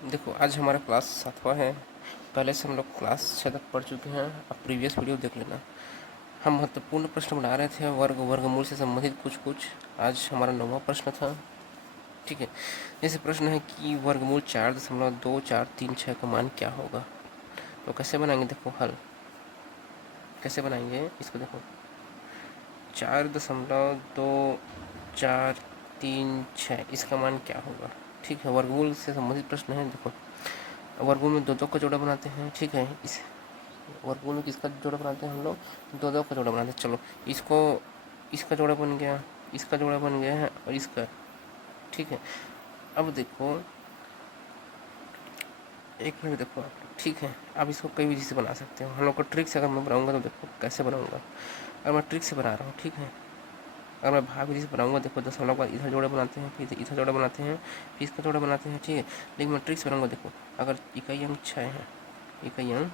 देखो आज हमारा क्लास 7वां है। पहले से हम लोग क्लास 6 तक पढ़ चुके हैं। अब प्रीवियस वीडियो देख लेना। हम महत्वपूर्ण प्रश्न बना रहे थे वर्गमूल से संबंधित कुछ कुछ। आज हमारा 9वां प्रश्न था। ठीक है, जैसे प्रश्न है कि वर्गमूल 4.2436 का मान क्या होगा। तो कैसे बनाएंगे, देखो हल कैसे बनाएंगे इसको। देखो 4.2436 इसका मान क्या होगा। ठीक है, वर्गमूल से संबंधित प्रश्न है। देखो वर्गमूल में दो दो का जोड़ा बनाते हैं। ठीक है, इस वर्गमूल में किसका जोड़ा बनाते हैं हम लोग, दो दो का जोड़ा बनाते हैं। चलो इसको, इसका जोड़ा बन गया, इसका जोड़ा बन गया है और इसका। ठीक है, अब देखो एक मिनट, देखो आप। ठीक है, आप इसको कई विधि से बना सकते हो। हम लोग को ट्रिक से अगर मैं बनाऊंगा तो देखो कैसे बनाऊंगा। अगर मैं ट्रिक से बना रहा हूँ, ठीक है, अगर मैं भाग विधि से बनाऊंगा, देखो 10 के बाद इधर जोड़ा बनाते हैं, फिर इधर जोड़ा बनाते हैं, फिर इसका जोड़ा बनाते हैं। ठीक है, लेकिन मैं ट्रिक से बनाऊंगा। देखो अगर इकाई अंक 6 है, इकाई अंक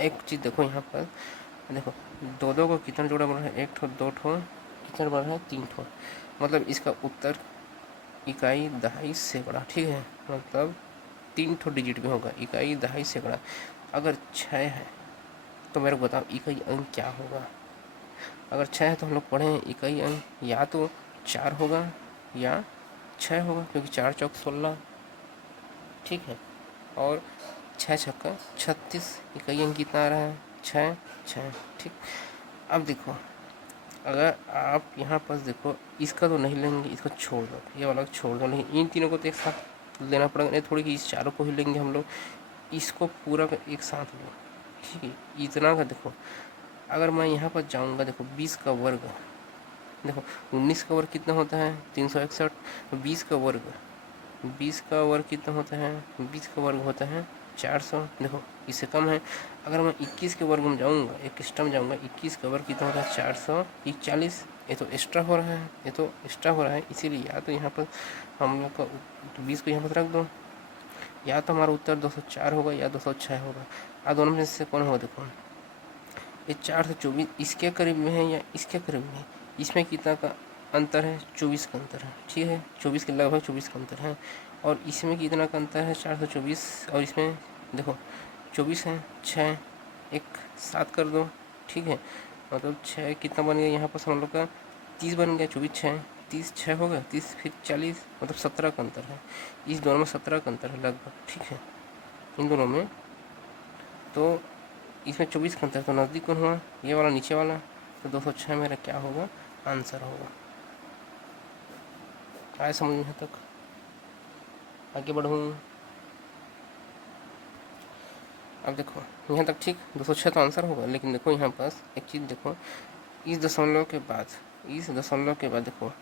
एक चीज़ देखो यहाँ पर, देखो दो दो को कितना जोड़ा बना है, एक ठो दो ठो, कितना बना है, 3 ठो। मतलब इसका उत्तर इकाई दहाई सैकड़ा। ठीक है, मतलब 3 ठो डिजिट में होगा, इकाई दहाई सैकड़ा। अगर 6 है तो मेरे को बताओ इकाई अंक क्या होगा। अगर 6 है तो हम लोग पढ़े इकाई अंक या तो 4 होगा या 6 होगा, क्योंकि 4 चौक 16। ठीक है, और 6 छक्का 36, इकाई अंक कितना आ रहा है, 6 6। ठीक, अब देखो अगर आप यहाँ पर देखो, इसका तो नहीं लेंगे, इसको छोड़ दो, ये वाला छोड़ दो, लेकिन इन तीनों को तो एक साथ लेना पड़ेगा। नहीं थोड़ी कि इस चारों को ही लेंगे हम लोग, इसको पूरा का एक साथ लो। ठीक है, इतना का देखो, अगर मैं यहाँ पर जाऊँगा, देखो 20 का वर्ग, देखो 19 का वर्ग कितना होता है, 361। तो 20 का वर्ग, 20 का वर्ग कितना होता है, 20 का वर्ग होता है 400। देखो इससे कम है। अगर मैं 21 के वर्ग में जाऊँगा, एक एक्स्ट्रा में जाऊँगा, 21 का वर्ग कितना होता है 441। ये तो एक्स्ट्रा हो रहा है, ये तो एक्स्ट्रा हो रहा है, इसीलिए या तो यहाँ पर हम लोग का 20 को यहाँ पर रख दो, या तो हमारा उत्तर 204 होगा या 206 होगा। अब दोनों में से कौन होगा। देखो ये 4 से 24 इसके करीब में है या इसके करीब में है, इसमें कितना का अंतर है, 24 का अंतर है। ठीक है, 24 के लगभग 24 का अंतर है। और इसमें कितना का अंतर है, 4 से 24, और इसमें देखो 24 है, 6 एक 7 कर दो। ठीक है, मतलब 6 कितना बन गया यहाँ पर हम लोग का, 30 बन गया। 24 6 30, 6 हो गया 30, फिर 40, मतलब 17 का अंतर है। इस दोनों में 17 का अंतर है लगभग। ठीक है, इन दोनों में तो इसमें 24 का अंतर, तो नज़दीक कौन हुआ, ये वाला नीचे वाला। तो 206 मेरा क्या होगा, आंसर होगा। आया समझ में यहाँ तक, आगे बढ़ूँ। अब देखो यहाँ तक ठीक, 206 तो आंसर होगा, लेकिन देखो यहाँ पास एक चीज़ देखो, इस दशमलव के बाद, इस दशमलव के बाद देखो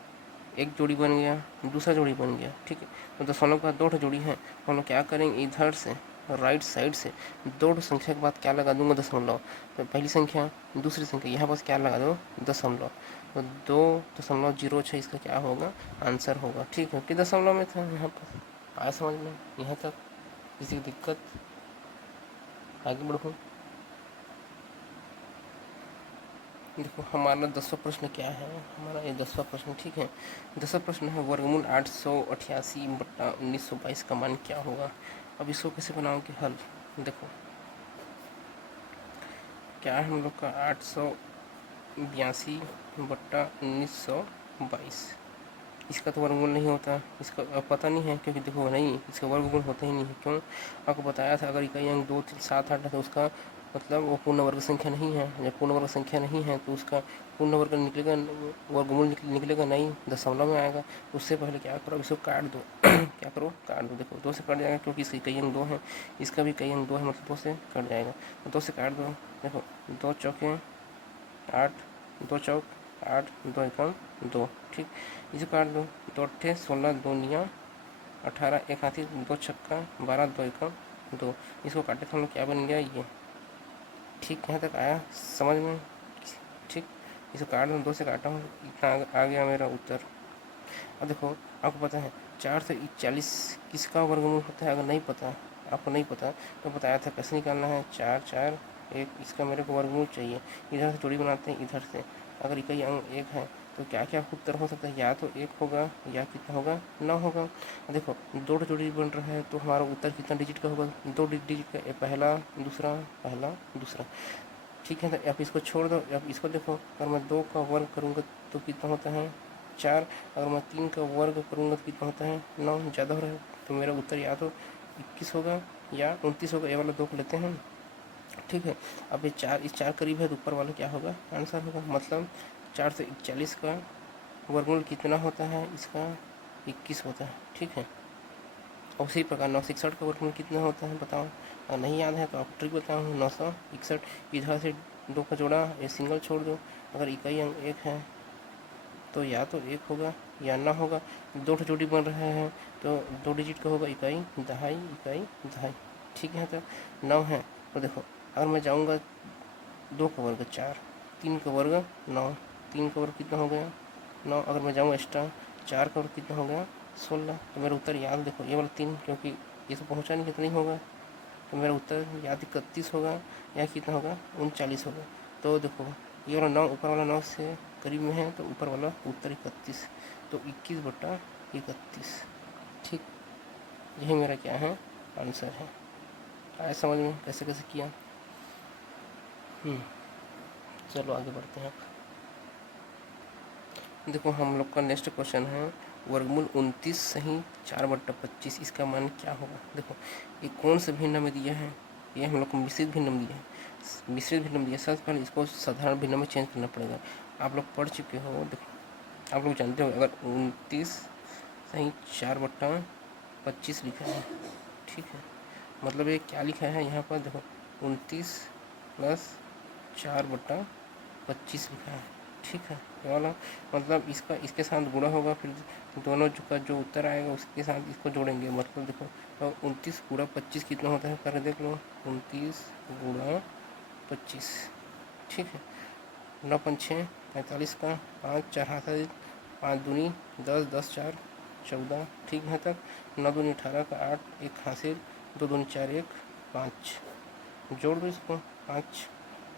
एक जोड़ी बन गया, दूसरा जोड़ी बन गया। ठीक है, तो दशमलव का 2 जोड़ी है, तो हम लोग क्या करेंगे, इधर से राइट साइड से 2 संख्या के बाद क्या लगा दूंगा, दशमलव। तो पहली संख्या दूसरी संख्या, यहाँ पास क्या लगा दो, दशमलव। तो 2.06 इसका क्या होगा, आंसर होगा। ठीक है, कि दशमलव में था यहाँ पर। आया समझ में यहाँ तक, किसी की दिक्कत, आगे बढ़ो। देखो हमारा 10वां प्रश्न क्या है, हमारा ये 10वां प्रश्न। ठीक है, 10वां प्रश्न है वर्गमूल 888/1922 का मान क्या होगा। अब इसको कैसे बनाओगे हल। देखो क्या है हम लोग का, 882/1922, इसका तो वर्गमूल नहीं होता, इसका पता नहीं है, क्योंकि देखो नहीं, इसका वर्गमूल होता ही नहीं है। क्यों, आपको बताया था, अगर इकाई अंक 2 3 7 8 है तो उसका मतलब वो पूर्ण वर्ग संख्या नहीं है। जब पूर्ण वर्ग संख्या नहीं है तो उसका पूर्ण वर्ग निकलेगा, वर्गमूल निकलेगा नहीं, दशमलव में आएगा। उससे पहले क्या करो, इसको काट दो क्या करो, काट दो। देखो 2 से कट जाएगा, क्योंकि इसका इकाई अंक 2 है, इसका भी इकाई अंक 2 है, मतलब 2 से कट जाएगा। तो 2 से काट दो। देखो 2 चौके 8, 2 चौक 8, 2 एकम 2। ठीक, इसे काट दो, 2 अट्ठे 16, 2 निया 18, एक हाथी 2 छक्का 12, 2 एकम 2। इसको काटे तो हम लोग क्या बन गया, ये। ठीक, यहाँ तक आया समझ में। ठीक, इसे काट दो, 2 से काटा हूँ, इतना आ गया मेरा उत्तर। अब देखो आपको पता है 4 से 40 किसका वर्गमूल होता है। अगर नहीं पता, आपको नहीं पता तो बताया था कैसे निकालना है, 4 4 1, इसका मेरे को वर्गमूल चाहिए। इधर से जोड़ी बनाते हैं, इधर से अगर इकाई अंक 1 है तो क्या क्या उत्तर हो सकता है, या तो 1 होगा या कितना होगा 9 होगा। देखो 2 जोड़ी बन रहा है तो हमारा उत्तर कितना डिजिट का होगा, 2 डिजिट का, पहला दूसरा। ठीक है, तो आप इसको छोड़ दो, अब इसको देखो, अगर मैं 2 का वर्ग करूँगा तो कितना होता है 4, अगर मैं 3 का वर्ग करूँगा तो कितना होता है 9, ज़्यादा हो रहा है। तो मेरा उत्तर या तो 21 होगा या 29 होगा, ये वाला 2 को लेते हैं। ठीक है, अब ये 4, इस 4 करीब है तो ऊपर वाला क्या होगा आंसर होगा, मतलब 4 से 41 का वर्गमूल कितना होता है, इसका 21 होता है। ठीक है, और उसी प्रकार 961 का वर्गमूल कितना होता है बताओ, अगर नहीं याद है तो आपको ट्रिक बताऊँ। 961 इधर से 2 का जोड़ा, ये सिंगल छोड़ दो, अगर इकाई अंक 1 है तो या तो 1 होगा या ना होगा। 2 जोड़ी बन रहे हैं तो 2 डिजिट का होगा, इकाई दहाई। ठीक है, तो 9 है तो देखो, अगर मैं जाऊँगा 2 का वर्ग 4, 3 का वर्ग 9, 3 का वर्ग कितना हो गया 9, अगर मैं जाऊँगा एक्स्ट्रा 4 का वर्ग कितना हो गया 16। तो मेरा उत्तर याद देखो ये वाला 3, क्योंकि ये तो पहुँचा नहीं, कितना ही होगा, तो मेरा उत्तर या तो 31 होगा या कितना होगा 39 होगा। तो देखो ये वाला 9 ऊपर वाला 9 से करीब में है तो ऊपर वाला उत्तर 31, तो 21/31। ठीक, यही मेरा क्या है आंसर है। आया समझ में कैसे कैसे किया। चलो आगे बढ़ते हैं। देखो हम लोग का नेक्स्ट क्वेश्चन है, वर्गमूल 29 सही 4/25, इसका मान क्या होगा। देखो ये कौन सा भिन्न में दिया है, ये हम लोग को मिश्रित भिन्न में दिया है। मिश्रित भिन्न में दिया, सबसे पहले इसको साधारण भिन्न में चेंज करना पड़ेगा। आप लोग पढ़ चुके हो, देखो आप लोग जानते हो, अगर 29 सही 4/25 लिखा है, ठीक है, मतलब ये क्या लिखा है यहाँ पर, देखो 29 + 4/25 लिखा है। ठीक है, ये वाला मतलब इसका इसके साथ गुणा होगा, फिर दोनों का जो उत्तर आएगा उसके साथ इसको जोड़ेंगे, मतलब देखो तो 29 × 25 कितना होता है, कर देख लो, 29 × 25। ठीक है, 9 × 6 45 का, 5 4 हाथ 5 दूनी 10, 10 4 14। ठीक है, तक 9 दूनी 18 का, 8 1 हासिल, 2 दूनी 4 1 5, जोड़ दो इसको, 5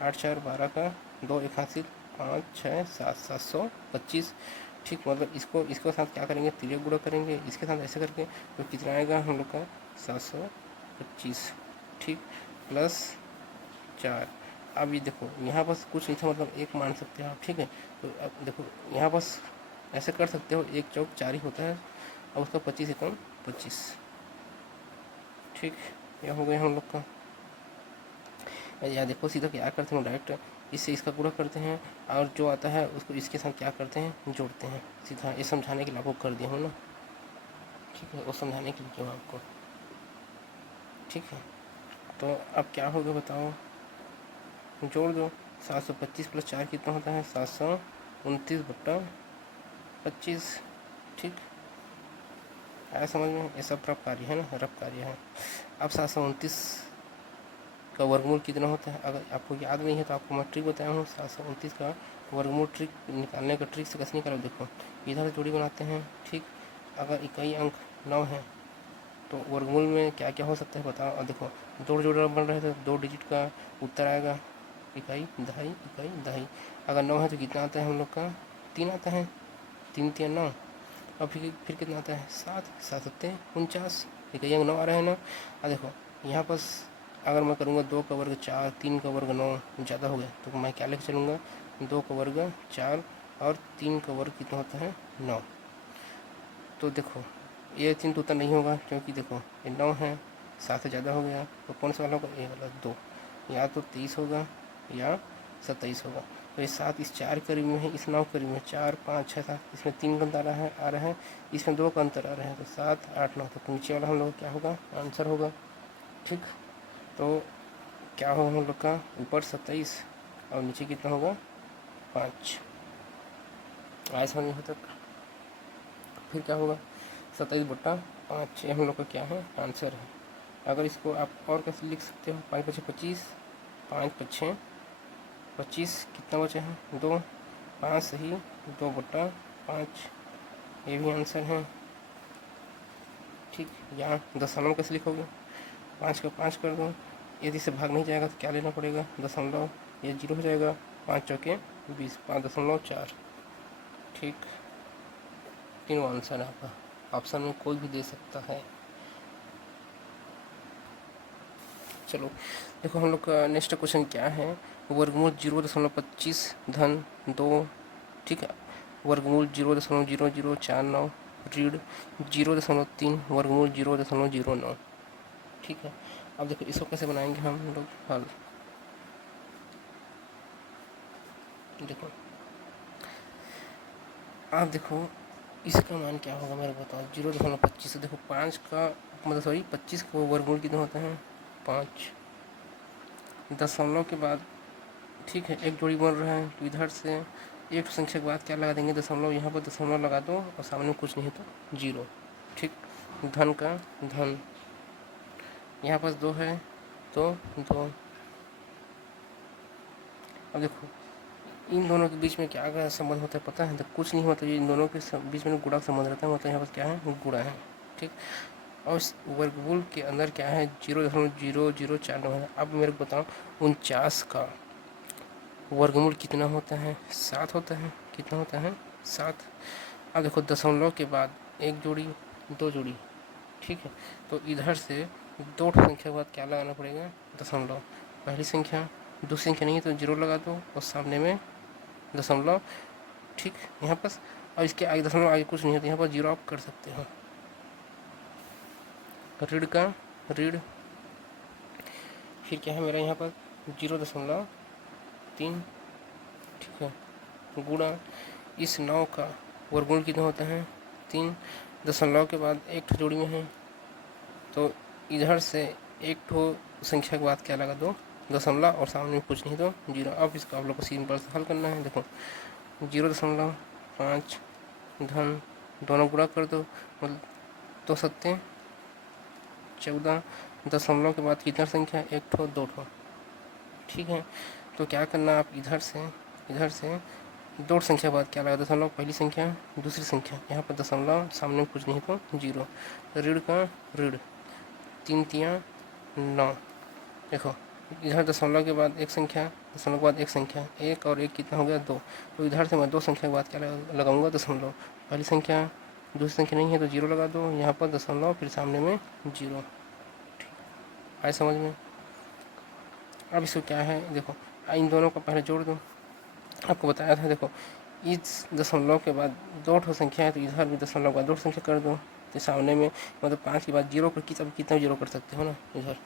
8 4 12 का, 2 1 हासिल, 5 6 7 725। ठीक, मतलब इसको इसके साथ क्या करेंगे, तिर्यक गुणा करेंगे, इसके साथ ऐसे करके तो कितना आएगा हम लोग का 725। ठीक, +4। अब ये देखो यहाँ बस कुछ नहीं था, मतलब 1 मान सकते हो आप। ठीक है, तो अब देखो यहाँ बस ऐसे कर सकते हो, 1 चौक 4 ही होता है, और उसका 25 एकम 25। ठीक, यह हो गया हम लोग का। या देखो सीधा क्या करते हैं, डायरेक्ट इससे इसका गुणा करते हैं, और जो आता है उसको इसके साथ क्या करते हैं, जोड़ते हैं सीधा। ये समझाने के लिए आपको कर दिया हूँ ना। ठीक है, वो समझाने के लिए क्यों आपको। ठीक है, तो अब क्या होगा बताओ, जोड़ दो। 725 + 4 कितना होता है, 729/25। ठीक, आया समझ में, ये सब रफ कार्य है ना, रफ कार्य है। अब 729 का वर्गमूल कितना होता है, अगर आपको याद नहीं है तो आपको मैं ट्रिक बताया हूँ। 729 का वर्गमूल ट्रिक निकालने का ट्रिक से कैसे निकालो, देखो इधर जोड़ी बनाते हैं। ठीक, अगर इकाई अंक 9 है तो वर्गमूल में क्या क्या हो सकता है बताओ। और देखो 2 जोड़ा बन रहे थे, 2 डिजिट का उत्तर आएगा, इकाई दहाई। अगर 9 है तो कितना आता है हम लोग का, 3 आता है, 3 3 9। और फिर कितना आता है, 7 7 7 49, इकाई अंक 9 आ रहा है ना। और देखो यहाँ पर अगर मैं करूँगा 2 का वर्ग 4, 3 का वर्ग 9, ज़्यादा हो गया तो मैं क्या लेकर चलूँगा, 2 का वर्ग 4 और 3 का वर्ग कितना होता है 9। तो देखो ये 3 तो उतना नहीं होगा, क्योंकि देखो ये 9 है, 7 से ज़्यादा हो गया, तो कौन सा वाला होगा, ये वाला 2, या तो 23 होगा या 27 होगा। तो ये 7 इस 4 करीब में है, इस 9 करीब में, 4 5 6 7, इसमें 3 का अंतर आ रहा है, इसमें 2 का अंतर आ रहा है, तो 7 8 9, तो नीचे वाला हम लोग क्या होगा आंसर होगा। ठीक, तो क्या होगा हम लोग का, ऊपर 27 और नीचे कितना होगा 5। आया समझ में तक। फिर क्या होगा, 27/5, ये हम लोग का क्या है आंसर है। अगर इसको आप और कैसे लिख सकते हो, 5 × 25, 5 × 25, कितना बचे हैं 2, 5 सही, 2/5, ये भी आंसर है। ठीक, यहाँ दशमलव कैसे लिखोगे, 5 का 5 कर दो, यदि से भाग नहीं जाएगा तो क्या लेना पड़ेगा, दशमलव, ये 0 हो जाएगा, 5 चौके 20, 5.4। ठीक, तीनों आंसर है आपका, ऑप्शन में कोई भी दे सकता है। चलो देखो हम लोग का नेक्स्ट क्वेश्चन क्या है, वर्गमूल 0.25 धन 2, ठीक है, वर्गमूल 0.0049 ऋण 0.3 वर्गमूल 0.09, ठीक है। अब देखो इसको कैसे बनाएंगे हम लोग हल। देखो आप देखो इसका मान क्या होगा मेरे को बताओ, 0.25, देखो 5 का मतलब सॉरी 25 को वर्गमूल कितने होते हैं 5, दशमलव के बाद, ठीक है, एक जोड़ी बन रहा है तो इधर से एक संख्या के बाद क्या लगा देंगे दशमलव, यहाँ पर दशमलव लगा दो और सामने में कुछ नहीं तो 0, ठीक। धन का धन, यहाँ पास 2 है तो 2। अब देखो इन दोनों के बीच में क्या क्या संबंध होता है पता है, तो कुछ नहीं होता, ये इन दोनों के बीच में गुणा संबंध रहता है, मतलब यहाँ पर क्या है गुणा है, ठीक। और इस वर्गमूल के अंदर क्या है 0.0049 है। अब मेरे को बताओ 49 का वर्गमूल कितना होता है 7 होता है, कितना होता है 7। अब देखो दशमलव के बाद एक जोड़ी दो जोड़ी, ठीक है, तो इधर से दो संख्या के बाद क्या लगाना पड़ेगा दशमलव, पहली संख्या, दूसरी संख्या नहीं है तो 0 लगा दो और सामने में दशमलव, ठीक, यहाँ पर। और इसके आगे दशमलव आगे कुछ नहीं है तो यहाँ पर 0 आप कर सकते हो। ऋण का ऋण, फिर क्या है मेरा यहाँ पर 0.3, ठीक है, गुणा इस 9 का वर्गमूल कितना होता है 3, दशमलव के बाद एक ठो जोड़ी में है तो इधर से एक ठो संख्या के बाद क्या लगा दो दशमलव और सामने में कुछ नहीं तो 0। अब इसका आप लोग को सिंपल से हल करना है। देखो 0.5 धन, दोनों गुणा कर दो मतलब 2 सत्ते 14, दशमलव के बाद कितना संख्या एक ठो दो ठो, ठीक है। तो क्या करना आप इधर से दो संख्या बाद क्या लगा दशमलव, पहली संख्या दूसरी संख्या, यहाँ पर दशमलव सामने में कुछ नहीं तो 0। ऋण का ऋण, 3 तियाँ 9, देखो इधर दशमलव के बाद एक संख्या, दशमलव के बाद एक संख्या, एक और एक कितना हो गया 2, तो इधर से मैं दो संख्या के बाद क्या लगाऊंगा दशमलव, पहली संख्या दूसरी संख्या नहीं है तो 0 लगा दो, यहाँ पर दशमलव फिर सामने में 0, ठीक आए समझ में। अब इसको क्या है देखो इन दोनों को पहले जोड़ दो, आपको बताया था। देखो इस दशमलव के बाद दो ठो संख्या है तो इधर भी दशमलव का दो संख्या कर दो, तो सामने में मतलब 5 के बाद 0 कर कितना 0 कर सकते हो ना इधर,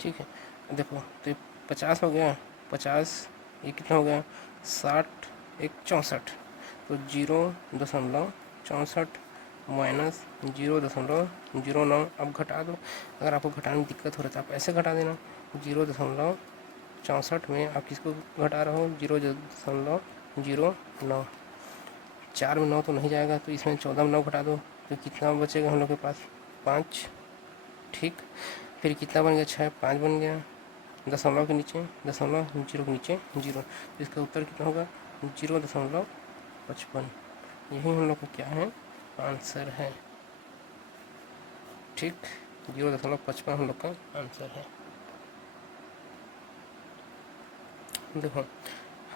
ठीक है। देखो तो 50 हो गया, 50 ये कितना हो गया 60 एक 64, तो 0.64 माइनस 0.09। अब घटा दो, अगर आपको घटाने में दिक्कत हो रहा है तो आप ऐसे घटा देना, 0.64 में आप किसको घटा रहे हो 0.09, 4 में 9 तो नहीं जाएगा तो इसमें 14 में 9 घटा दो तो कितना बचेगा हम लोग के पास 5, ठीक। फिर कितना बन गया 6, 5 बन गया, दशमलव के नीचे दशमलव 0 के नीचे 0, तो इसका उत्तर कितना होगा 0.55, यही हम लोग का क्या है आंसर है, ठीक। 0.55 हम लोग का आंसर है। देखो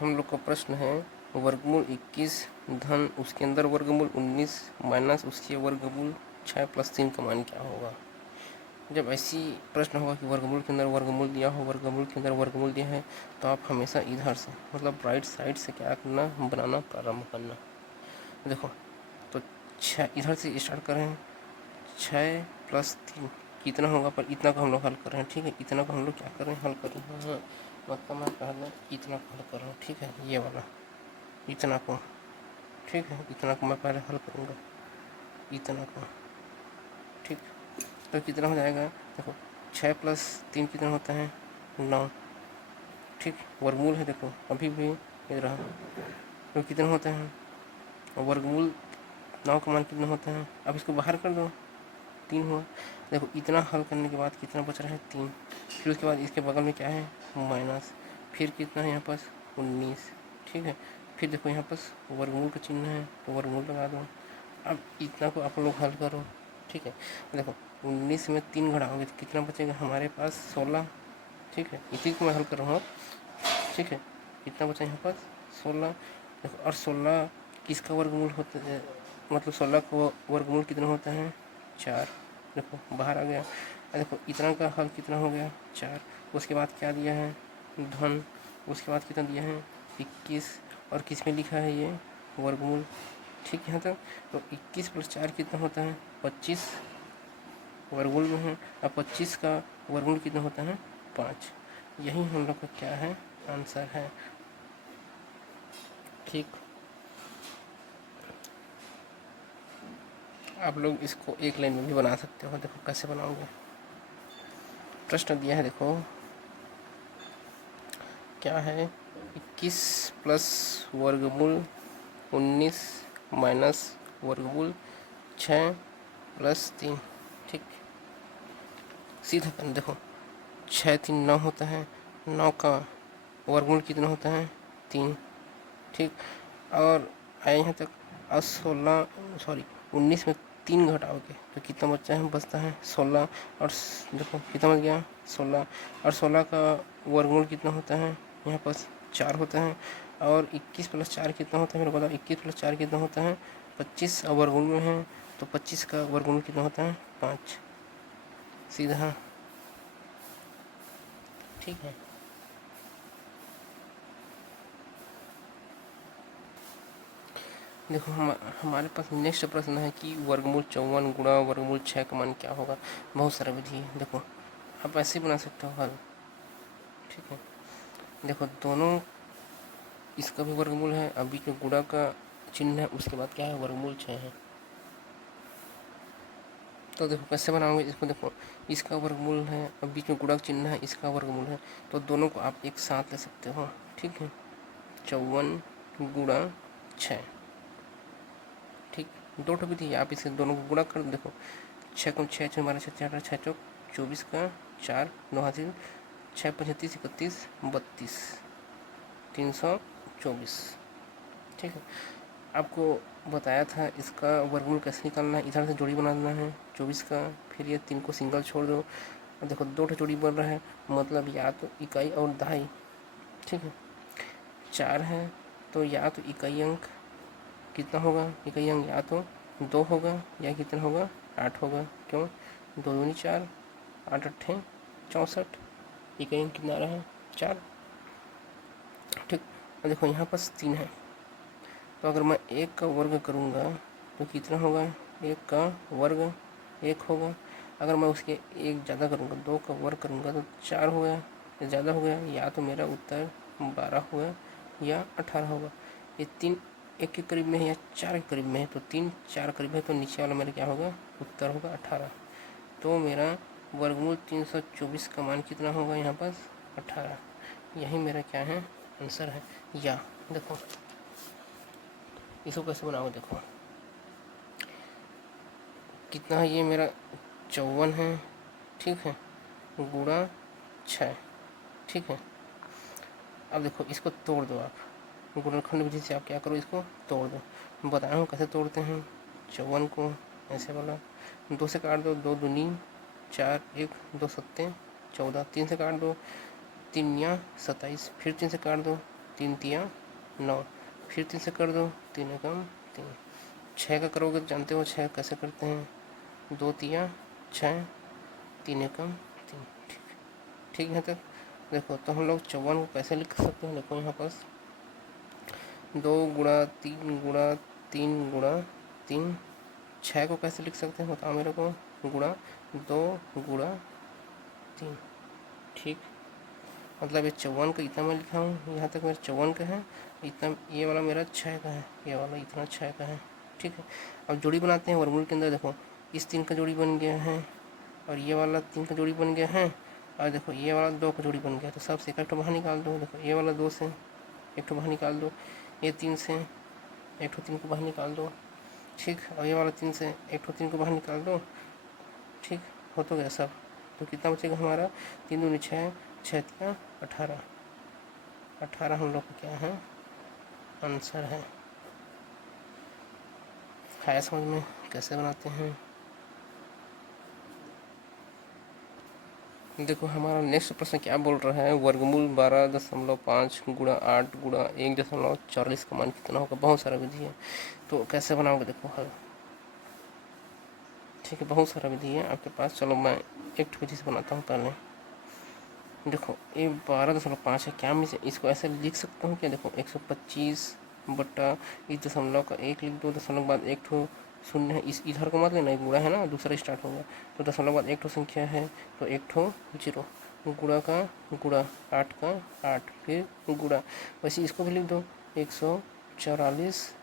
हम लोग का प्रश्न है वर्गमूल 21 धन उसके अंदर वर्गमूल 19 माइनस उसके वर्गमूल 6 + 3 का मान क्या होगा। जब ऐसी प्रश्न होगा कि वर्गमूल के अंदर वर्गमूल दिया हो, वर्गमूल के अंदर वर्गमूल दिया है, तो आप हमेशा इधर से मतलब राइट साइड से क्या करना बनाना प्रारंभ करना। देखो तो 6 इधर से स्टार्ट कर रहे हैं, 6 + 3 कितना होगा, पर इतना को हम लोग हल कर रहे हैं, ठीक है। इतना को हम लोग क्या कर रहे हैं हल कर रहे हैं, हाँ मतलब मैं पहले इतना को हल कर रहा हूँ, ठीक है, ये वाला इतना को, ठीक है, इतना को मैं पहले हल करूँगा इतना को, ठीक। तो कितना हो जाएगा देखो 6 + 3 कितना होता है 9, ठीक। वर्गमूल है देखो अभी भी ये रहा, तो कितना होता है वर्गमूल 9 का मान कितना होता है, अब इसको बाहर कर दो 3 हुआ। देखो इतना हल करने के बाद कितना बच रहा है 3, फिर उसके बाद इसके बगल में क्या है माइनस, फिर कितना है यहाँ पास 19, ठीक है। फिर देखो यहाँ पास वर्गमूल का चिन्ह है तो वर्गमूल लगा दो। अब इतना को आप लोग हल करो, ठीक है। देखो 19 में 3 घटाओगे तो कितना बचेगा हमारे पास 16, ठीक है, इसी को मैं हल कर रहा हूँ, ठीक है। कितना बचा यहाँ पास 16, देखो और 16 किसका वर्गमूल होता है, मतलब 16 का वर्गमूल कितना होता है 4। देखो बाहर आ गया। देखो इतना का हल कितना हो गया 4। उसके बाद क्या दिया है धन, उसके बाद कितना दिया है 21, और किस में लिखा है ये वर्गमूल। ठीक है, तो 21 + 4 कितना होता है 25 वर्गमूल में है। अब 25 का वर्गमूल कितना होता है 5। यही हम लोग का क्या है आंसर है। ठीक, आप लोग इसको एक लाइन में भी बना सकते हो। देखो कैसे बनाओगे। प्रश्न दिया है, देखो क्या है 21 प्लस वर्गमूल 19 माइनस वर्गमूल 6 + 3। ठीक, सीधा करना। देखो 6 3 9 होता है, 9 का वर्गमूल कितना होता है 3। ठीक, और आए यहाँ तक। और 16 सॉरी 19 में 3 घटाओगे तो कितना बच्चा है बचता है 16। और देखो कितना बच गया 16, और 16 का वर्गमूल कितना होता है यहाँ पर 4 होता है। और 21 + 4 कितना होता है मेरे को बताओ। 21 + 4 कितना होता है 25, और वर्गमूल में है तो 25 का वर्गमूल कितना होता है 5। सीधा। ठीक है, देखो हमारे पास नेक्स्ट प्रश्न है कि वर्गमूल 54 गुणा वर्गमूल 6 का मान क्या होगा। बहुत सारा विधि है, देखो आप ऐसे ही बना सकते हो हल। ठीक है, देखो दोनों इसका भी वर्गमूल है, अब बीच में गुणा का चिन्ह है, उसके बाद क्या है वर्गमूल 6 है। तो देखो कैसे बनाओगे इसको। देखो इसका वर्गमूल है, अब बीच में गुणा का चिन्ह है, इसका वर्गमूल है, तो दोनों को आप एक साथ ले सकते हो। ठीक है, 54 गुणा 6। ठीक, दो ठो विधि है, आप इसे दोनों को गुणा कर देखो। 6 को 6 हमारा 6 6 चौक 24 का 4 9 हासिल 6 35 31 32 324। ठीक है, आपको बताया था इसका वर्गमूल कैसे निकालना है। इधर से जोड़ी बनाना है 24 का, फिर ये 3 को सिंगल छोड़ दो। देखो दो ठो जोड़ी बन रहा है, मतलब या तो इकाई और दहाई। ठीक है, 4 है तो या तो इकाई अंक कितना होगा, इकाई अंक या तो 2 होगा या कितना होगा 8 होगा। क्यों, 2 दूनी 4 8 8 64, इकाई अंक कितना आ रहा है 4। ठीक, और देखो यहाँ पास 3 है, तो अगर मैं 1 का वर्ग करूँगा तो कितना होगा, 1 का वर्ग 1 होगा। अगर मैं उसके एक ज़्यादा करूँगा 2 का वर्ग करूँगा तो 4 हो गया, ज़्यादा हो गया। या तो मेरा उत्तर 12 होगा या 18 होगा। ये 3 1 के करीब में है या 4 के करीब में है, तो 3 4 करीब है, तो नीचे वाला मेरा क्या होगा उत्तर होगा 18। तो मेरा वर्गमूल 324 का मान कितना होगा यहाँ पर 18। यही मेरा क्या है आंसर है। या देखो इसको कैसे बनाओगे। देखो कितना है ये मेरा 54 है। ठीक है, गुणा 6। ठीक है, अब देखो इसको तोड़ दो आप, गुणनखंड विधि से आप क्या करो इसको तोड़ दो। बताया हूँ कैसे तोड़ते हैं। 54 को ऐसे वाला 2 से काट दो, 2 दूनी 4 1 2 सत्ते 14, 3 से काट दो 3 या 27, फिर 3 से काट दो 3 तिया 9, फिर 3 से कर दो 3 एकम 3। 6 का करोगे तो जानते हो 6 कैसे करते हैं, 2 तिया 6 3 एकम 3। ठीक है, तक देखो तो हम लोग 54 को कैसे लिख सकते हैं। देखो यहाँ पास 2 गुणा 3 गुणा 3 गुणा 3। 6 को कैसे लिख सकते हैं बताओ मेरे को, गुणा 2 गुणा 3। ठीक, मतलब ये 54 का इतना मैं लिखा हूँ, यहाँ तक मेरा 54 का है, इतना ये वाला मेरा 6 का है, ये वाला इतना 6 का है। ठीक है, अब जोड़ी बनाते हैं वर्गमूल के अंदर। देखो इस 3 का जोड़ी बन गया है, और ये वाला 3 का जोड़ी बन गया है, और देखो ये वाला 2 का जोड़ी बन गया, तो सबसे एक बाहर निकाल दो। देखो ये वाला 2 से एक बाहर निकाल दो, ये 3 से एक 3 को बाहर निकाल दो। ठीक, और ये वाला 3 से एक 3 को बाहर निकाल दो। ठीक, हो तो गया सब। तो कितना बचेगा हमारा 3 दूनी 6 6 तिया 18। 18 हम लोग का क्या है आंसर है। समझ में कैसे बनाते हैं। देखो हमारा नेक्स्ट प्रश्न क्या बोल रहा है, वर्गमूल 12.5 गुणा 8 गुणा 1.44 का मान कितना होगा। बहुत सारा विधि है, तो कैसे बनाओगे देखो हल। ठीक है, बहुत सारा विधि है आपके पास। चलो मैं एक विधि से बनाता हूँ पहले। देखो ये 12.5 है, क्या मैं इसको ऐसे लिख सकता हूँ क्या। देखो 125 बट्टा इस दशमलव का एक लिख दो, दशमलव के बाद एक ठो शून्य है, इस इधर को मत लेना, एक गुणा है ना, दूसरा स्टार्ट होगा। तो दशमलव के बाद एक ठो संख्या है तो एक ठो जीरो, गुणा का गुणा, 8 का 8, फिर गुणा। वैसे इसको भी लिख दो 144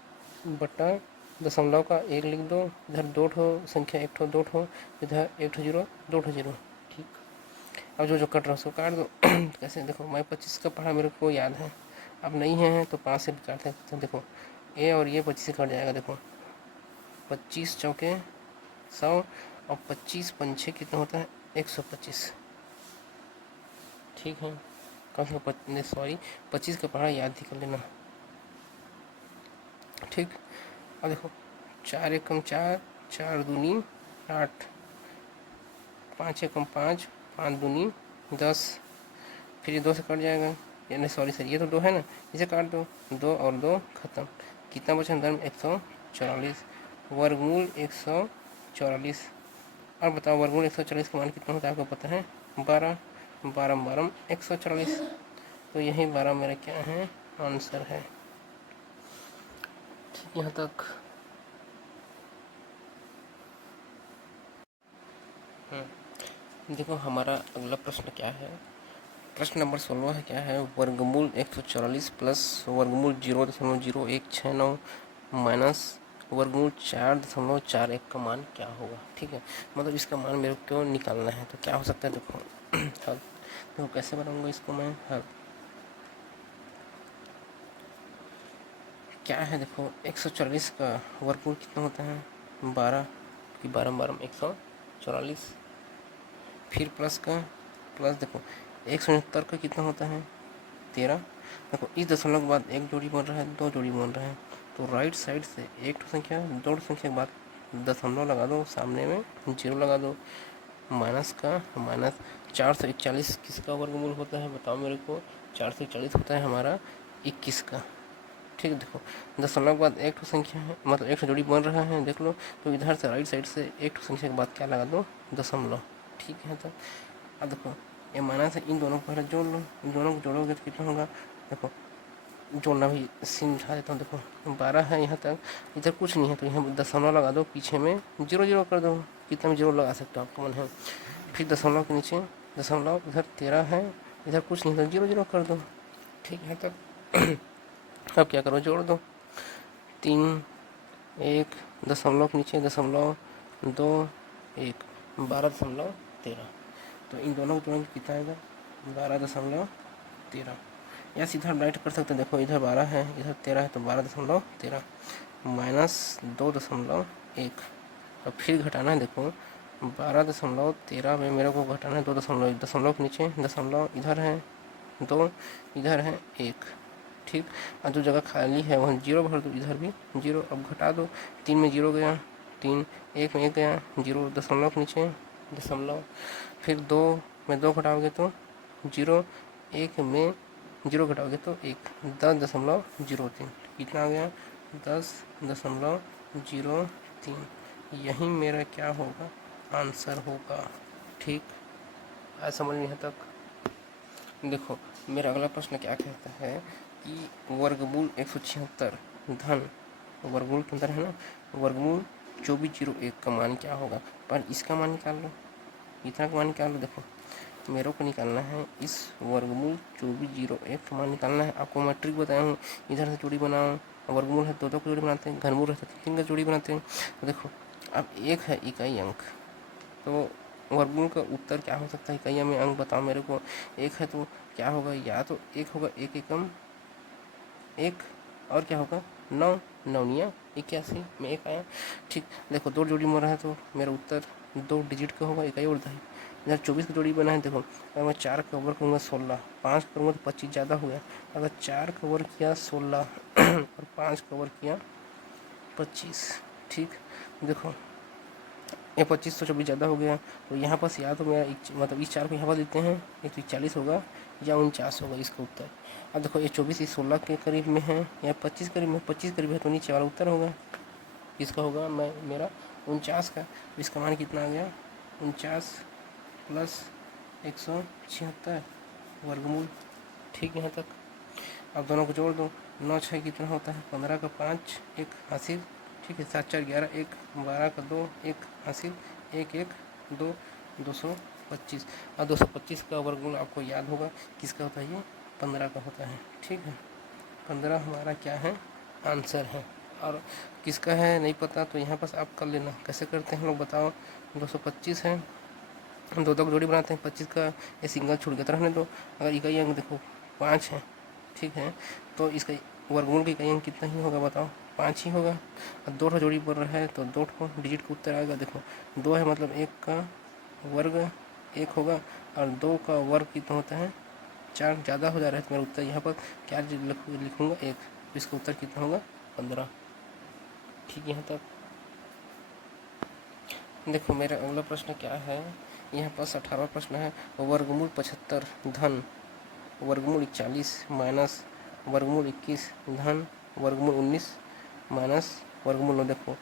बट्टा दशमलव का एक लिख दो, इधर दो ठो संख्या, एक ठो दो ठो, इधर एक ठो जीरो, दो ठो जीरो। ठीक, अब जो जो कट रहा है उसको काट दो। कैसे, देखो मैं 25 का पढ़ा, मेरे को याद है। अब नहीं है तो 5 से काटते हैं। तो देखो ये और ये 25 से कट जाएगा। देखो 25 चौके 100 और 25 पंछे कितना होता है 125। ठीक है, कम से कम सॉरी 25 का पढ़ा याद ही कर लेना। ठीक, अब देखो 4 एकम 4, 4 दूनी 8, 5 एकम 5, 5 दूनी 10, फिर ये 2 से कट जाएगा, यानी सॉरी सर ये तो 2 है ना, इसे काट दो, 2 और 2 खत्म। कितना बचा अंदर में 144, वर्गमूल 144। अब बताओ वर्गमूल 144 का मान कितना होता है, आपको पता है 12, 12 12 144। तो यही 12 मेरा क्या है, आंसर है। ठीक, यहाँ तक। देखो हमारा अगला प्रश्न क्या है, प्रश्न नंबर 16 है, क्या है, वर्गमूल 144 प्लस वर्गमूल 0.0169 माइनस वर्गमूल 4.41 का मान क्या होगा। ठीक है, मतलब इसका मान मेरे को निकालना है, तो क्या हो सकता है देखो। हल देखो कैसे बनाऊंगा इसको मैं हल। क्या है देखो 144 का वर्गमूल कितना होता है 12 की 12 12 144, फिर प्लस का प्लस, देखो 169 का कितना होता है 13। देखो इस दशमलव के बाद एक जोड़ी बन रहा है, दो जोड़ी बन रहा है, तो राइट साइड से एक ठो संख्या, दो ठो संख्या के बाद दशमलव लगा दो, सामने में जीरो लगा दो, माइनस का माइनस 441 किसका वर्गमूल होता है बताओ मेरे को। 441 होता है हमारा 21 का। ठीक है, देखो दशमलव के बाद एक ठो संख्या है, मतलब एक ठो जोड़ी बन रहा है, देख लो, तो इधर से राइट साइड से एक ठो संख्या के बाद क्या लगा दो, दशमलव। ठीक है, तो अब देखो ये माइनस है, इन दोनों को पहले जोड़ लो, इन दोनों को जोड़ोगे तो कितना होगा, देखो जोड़ना भी सीन उठा देता हूँ। देखो 12 है यहाँ तक, इधर कुछ नहीं है तो यहाँ दशमलव लगा दो, पीछे में जीरो जीरो कर दो, कितना भी जीरो लगा सकते हो आपको मन है। फिर दशमलव के नीचे दशमलव, इधर 13 है, इधर कुछ नहीं तो जीरो जीरो कर दो। ठीक है, तब अब क्या करो, जोड़ दो, 3 1 दशमलव के नीचे दशमलव 2 1, 12.13। तो इन दोनों को जोड़ेंगे कितना आएगा 12.13, या सीधा राइट कर सकते हैं। देखो इधर 12 है, इधर 13 है, तो 12.13 माइनस 2.1। अब फिर घटाना है, देखो 12.13 में मेरे को घटाना है 2 दशमलव, दशमलव के नीचे दशमलव, इधर है 2, इधर है 1। ठीक, और जो जगह खाली है वहाँ जीरो भर दो, इधर भी जीरो। अब घटा दो, 3 में जीरो गया 3, 1 में 1 गया जीरो, दशमलव के नीचे दशमलव, फिर 2 में 2 घटाओगे तो जीरो, 1 में जीरो घटाओगे तो 1, 10.03। कितना आ गया 10.03। यही मेरा क्या होगा, आंसर होगा। ठीक, आज समझ में यहाँ तक। देखो मेरा अगला प्रश्न क्या कहता है कि वर्गमूल 176 धन वर्गमूल के अंदर है ना, वर्गमूल 2401 का मान क्या होगा। पर इसका मान निकाल लो, इतना का मान निकाल लो। देखो मेरे को निकालना है इस वर्गमूल 2401 का मान निकालना है। आपको मैं ट्रिक बताया हूँ, इधर से जोड़ी बनाओ, वर्गमूल है दो दो की जोड़ी बनाते हैं, घनमूल है तीन का जोड़ी बनाते हैं। तो देखो अब एक है इकाई अंक, तो वर्गमूल का उत्तर क्या हो सकता है, इकाई में अंक बताओ मेरे को। एक है तो क्या होगा, या तो एक होगा एक एकम एक, और क्या होगा 9, 9 81 में एक आया। ठीक, देखो दो जोड़ी में रहा है तो मेरा उत्तर 2 डिजिट का होगा, इकाई और दही। इधर 24 की जोड़ी बना है, देखो अगर मैं 4 का वर्ग करूँगा 16, 5 करूँगा तो 25 ज़्यादा हो गया। अगर 4 का वर्ग किया 16 और 5 का वर्ग किया 25। ठीक, देखो ये 25 तो 24 ज़्यादा हो गया, तो यहाँ पर या तो मेरा मतलब इस 4 को यहाँ पर देते हैं, एक तो 40 होगा या 49 होगा इसका उत्तर। अब देखो ये 24 इस 16 के करीब में है या 25 करीब में, 25 करीब है तो नीचे वाला उत्तर होगा, इसका होगा मैं मेरा 49 का। तो इसका मान कितना आ गया 49 प्लस 176 वर्गमूल। ठीक है यहाँ तक। अब दोनों को जोड़ दो, 9 6 कितना होता है 15 का 5 एक हासिल। ठीक है 7 4 11 1 12 का 2 एक हासिल 1 1 2 225। और 225 का वर्गमूल आपको याद होगा किसका होता है, ये 15 का होता है। ठीक है 15 हमारा क्या है आंसर है। और किसका है नहीं पता तो यहाँ पास आप कर लेना, कैसे करते हैं लोग बताओ। 225 है, दो दो जोड़ी बनाते हैं, 25 का ये सिंगल छूट गया तो रहने दो। अगर इकाई अंक देखो 5 है, ठीक है, तो इसका वर्गमूल का इकाई अंक कितना ही होगा बताओ, 5 ही होगा। और 2 जोड़ी बन रहा है तो 2 डिजिट का उत्तर आएगा। देखो 2 है मतलब 1 का वर्ग 1 होगा, और 2 का वर्ग कितना होता है 4, ज़्यादा हो जा रहा है तो मेरा उत्तर यहाँ पर क्या लिखूँगा 1, तो इसका उत्तर कितना होगा 15। ठीक है यहाँ तक। देखो मेरा अगला प्रश्न क्या है, यहाँ पास 18वां प्रश्न है, वर्गमूल 75 धन वर्गमूल 41 माइनस वर्गमूल 21 धन वर्गमूल 19 माइनस वर्गमूल 9। देखो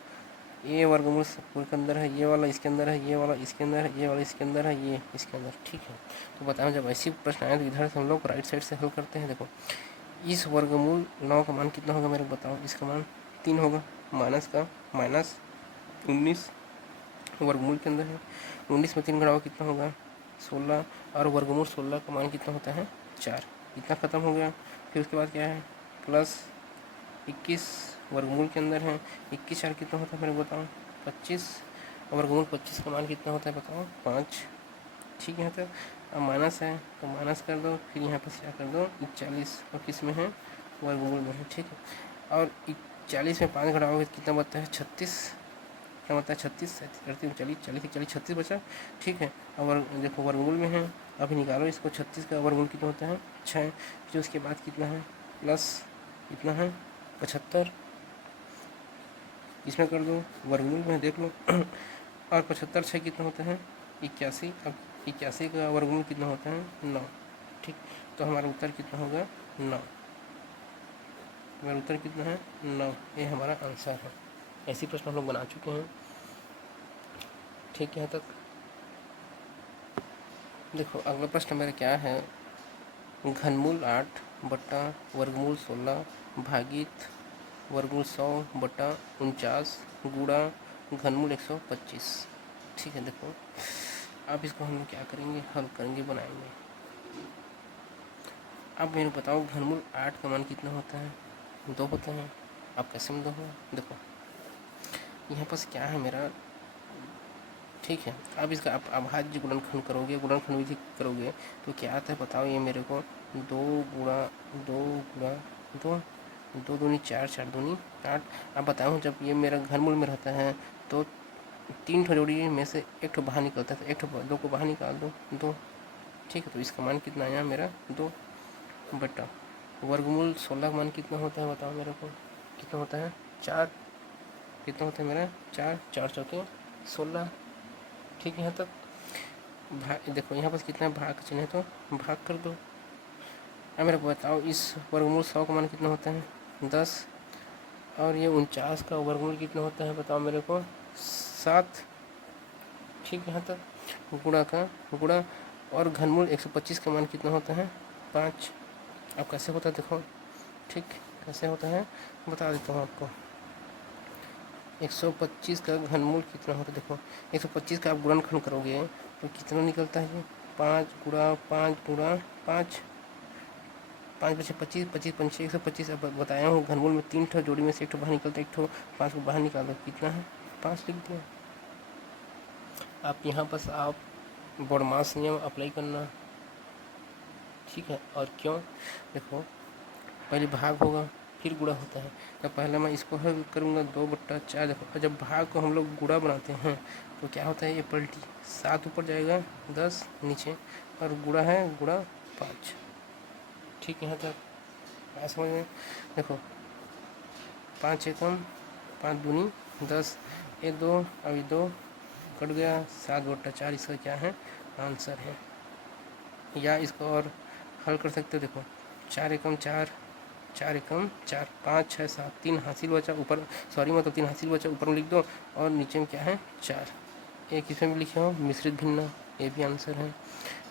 ये वर्गमूल पूरे के अंदर है, ये वाला इसके अंदर है, ये वाला इसके अंदर है, ये वाला इसके अंदर है, ये इसके अंदर। ठीक है तो बताओ जब ऐसी प्रश्न आए तो इधर से हम लोग राइट साइड से हल करते हैं। देखो इस वर्गमूल 9 का मान कितना होगा मेरे बताओ, इसका मान 3 होगा, माइनस का माइनस 19 वर्गमूल के अंदर है, 19 में 3 घटाओ कितना होगा 16, और वर्गमूल 16 का मान कितना होता है 4। इतना ख़त्म हो गया। फिर उसके बाद क्या है प्लस 21 वर्गमूल के अंदर है, 21 4 कितना होता है मेरे बताओ 25, और वर्गमूल 25 का मान कितना होता है बताओ 5। ठीक है तो अब माइनस है तो माइनस कर दो, फिर यहाँ पर क्या कर दो 41, और किस में है वर्गमूल में है। ठीक है और 40 में 5 घटाओगे कितना बनता है 36, क्या होता है 36 38 40 40 40 36 बचा। ठीक है और देखो वर्गमूल में है, अभी निकालो इसको, 36 का वर्गमूल कितना होता है 6, फिर उसके बाद कितना है प्लस कितना है 75, इसमें कर दो वर्गमूल में देख लो और 75 6 कितना होता है 81। अब 81 का वर्गमूल कितना होता है 9। ठीक तो हमारा उत्तर कितना होगा 9, हमारा उत्तर कितना है 9, ये हमारा आंसर है। ऐसी प्रश्न हम लोग बना चुके हैं। ठीक है तक। देखो अगला प्रश्न मेरा क्या है, घनमूल 8 बटा वर्गमूल 16 भागित वर्गमूल 100 बटा 49 गुणा घनमूल 125। ठीक है देखो अब इसको हम लोग क्या करेंगे हल करेंगे बनाएंगे। अब मेरे बताओ घनमूल 8 का मान कितना होता है 2 होता है, आप कैसे में 2 हो देखो यहाँ पास क्या है मेरा। ठीक है अब इसका आप अभाज्य गुणनखंड करोगे, गुणनखंड विधि करोगे तो क्या आता है बताओ, ये मेरे को 2 गुणा 2 गुणा 2 2 दूनी 4 4 दूनी 8। अब बताऊँ जब ये मेरा घनमूल में रहता है तो 3 ठो जोड़ी में से 1 ठो बाहर निकलता है, तो 1 ठो 2 को बाहर निकाल दो 2। ठीक है तो इसका मान कितना आया मेरा 2 बटा वर्गमूल 16 का मान कितना होता है बताओ मेरे को, कितना होता है 4, कितना होता है मेरा 4 4 चौके 16। ठीक है यहाँ तक। भाग देखो यहाँ पास कितना भाग का चिन्ह है तो भाग कर दो। अब मेरे को बताओ इस वर्गमूल 100 का मान कितना होता है 10, और ये 49 का वर्गमूल कितना होता है बताओ मेरे को 7। ठीक है यहाँ तक। गुणा का गुणा और घनमूल 125 का मान कितना होता है 5। अब कैसे होता है देखो, ठीक कैसे होता है बता देता हूँ आपको। 125 का घनमूल कितना होता है देखो, 125 का आप गुणनखंड करोगे तो कितना निकलता है 5 गुणा 5 गुणा 5, 5 बचे 25 25 पंचे 125। अब बताया हूँ घनमूल में 3 ठो जोड़ी में से 1 ठो बाहर निकलता है, 1 ठो 5 को बाहर निकाल दो कितना है 5 लिख दिया। आप यहाँ पर आप बॉडमास नियम अप्लाई करना। ठीक है और क्यों देखो पहले भाग होगा फिर गुणा होता है, तो पहले मैं इसको हल करूँगा 2 बट्टा 4। देखो और जब भाग को हम लोग गुणा बनाते हैं तो क्या होता है ये पलटी 7 ऊपर जाएगा 10 नीचे, और गुणा है गुणा 5। ठीक है यहाँ तक क्या समझ में। देखो 5 एकम 5 दूनी 10, ये 2 अभी 2 कट गया, 7/4 इसका क्या है आंसर है। या इसको और हल कर सकते हो, देखो 4 एकम 4, 4 एकम 4, 5 6 7, 3 हासिल बचा ऊपर, सॉरी मतलब 3 हासिल बचा ऊपर में लिख दो, और नीचे में क्या है 4। एक इसमें भी लिखे हो मिश्रित भिन्न, ये भी आंसर है।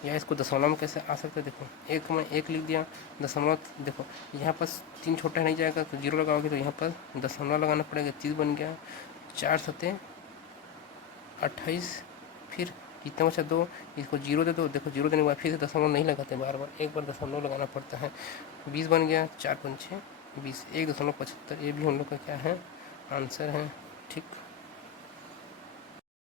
या इसको दशमलव में कैसे आ सकता है, देखो एक में एक लिख दिया, दशमलव देखो यहाँ पर 3 छोटा नहीं जाएगा तो 0 लगाओगे, तो यहाँ पर दशमलव लगाना पड़ेगा, 30 बन गया। 4 सते 28, फिर कितना बचा 2, इसको 0 दे दो, देखो 0 देने के बाद फिर से दशमलव नहीं लगाते बार बार, एक बार दशमलव लगाना पड़ता है। 20 बन गया, 4 पंचे 20, 1.75, ये भी हम लोग का क्या है आंसर है। ठीक।